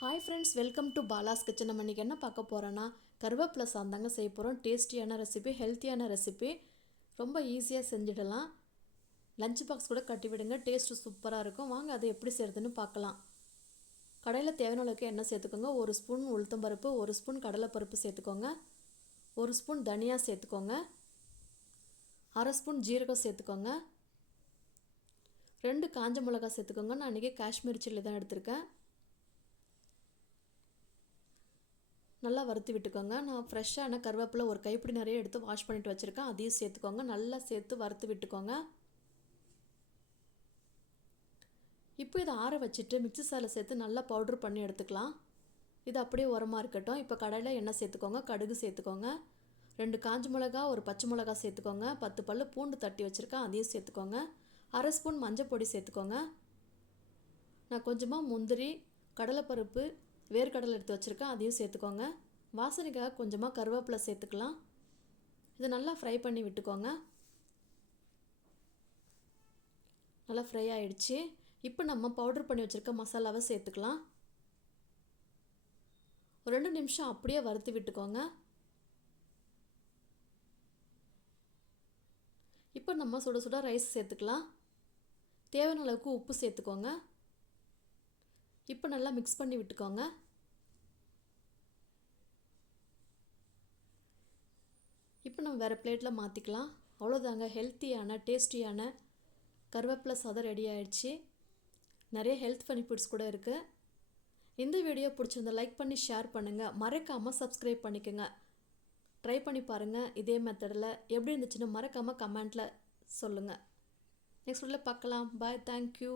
Hi friends welcome to Bala's kitchen நம்ம இன்றைக்கி என்ன பார்க்க போகிறோன்னா கருவேப்பிலை சாந்தாங்க செய்ய போகிறோம் டேஸ்டியான ரெசிபி ஹெல்த்தியான ரெசிபி ரொம்ப ஈஸியாக செஞ்சிடலாம். லஞ்ச் பாக்ஸ் கூட கட்டி விடுங்க. டேஸ்ட்டு சூப்பராக இருக்கும். வாங்க அதை எப்படி செய்கிறதுன்னு பார்க்கலாம். கடையில் தேவையான அளவுக்கு எண்ணெய் சேர்த்துக்கோங்க. ஒரு ஸ்பூன் உளுத்தம் பருப்பு ஒரு ஸ்பூன் கடலைப்பருப்பு சேர்த்துக்கோங்க. ஒரு ஸ்பூன் தனியா சேர்த்துக்கோங்க. அரை ஸ்பூன் ஜீரகம் சேர்த்துக்கோங்க. ரெண்டு காஞ்ச மிளகா சேர்த்துக்கோங்க. நான் இன்றைக்கி காஷ்மீர் சில்லி தான் எடுத்திருக்கேன். நல்லா வறுத்து விட்டுக்கோங்க. நான் ஃப்ரெஷ்ஷான கருவேப்பிலை ஒரு கைப்பிடி நிறைய எடுத்து வாஷ் பண்ணிட்டு வச்சுருக்கேன். அதையும் சேர்த்துக்கோங்க. நல்லா சேர்த்து வறுத்து விட்டுக்கோங்க. இப்போ இதை ஆற வச்சுட்டு மிக்சி சாரில் சேர்த்து நல்லா பவுட்ரு பண்ணி எடுத்துக்கலாம். இது அப்படியே உரமாக இருக்கட்டும். இப்போ கடையில் எண்ணெய் சேர்த்துக்கோங்க. கடுகு சேர்த்துக்கோங்க. ரெண்டு காஞ்ச மிளகா ஒரு பச்சை மிளகா சேர்த்துக்கோங்க. பத்து பல் பூண்டு தட்டி வச்சுருக்கேன். அதையும் சேர்த்துக்கோங்க. அரை ஸ்பூன் மஞ்சள் பொடி சேர்த்துக்கோங்க. நான் கொஞ்சமாக முந்திரி கடலைப்பருப்பு வேர்க்கடலை எடுத்து வச்சுருக்கேன். அதையும் சேர்த்துக்கோங்க. வாசனைக்காக கொஞ்சமாக கருவேப்பிலை சேர்த்துக்கலாம். இதை நல்லா ஃப்ரை பண்ணி விட்டுக்கோங்க. நல்லா ஃப்ரை ஆகிடுச்சு இப்போ நம்ம பவுடர் பண்ணி வச்சுருக்க மசாலாவை சேர்த்துக்கலாம். ஒரு ரெண்டு நிமிஷம் அப்படியே வறுத்து விட்டுக்கோங்க. இப்போ நம்ம சுட சுட ரைஸ் சேர்த்துக்கலாம். தேவையான அளவுக்கு உப்பு சேர்த்துக்கோங்க. இப்போ நல்லா மிக்ஸ் பண்ணி விட்டுக்கோங்க. இப்போ நம்ம வேறு பிளேட்டில் மாற்றிக்கலாம் அவ்வளோதாங்க ஹெல்த்தியான டேஸ்டியான கருவேப்பிலை சாதம் ரெடி ஆயிடுச்சு. நிறைய ஹெல்த் பெனிஃபிட்ஸ் கூட இருக்குது இந்த வீடியோ பிடிச்சிருந்தா லைக் பண்ணி ஷேர் பண்ணுங்கள் மறக்காமல் சப்ஸ்கிரைப் பண்ணிக்கோங்க. ட்ரை பண்ணி பாருங்கள் இதே மெத்தடில் எப்படி இருந்துச்சுன்னு மறக்காமல் கமெண்ட்டில் சொல்லுங்கள் நெக்ஸ்ட் வீடியோவில் பார்க்கலாம். Bye thank you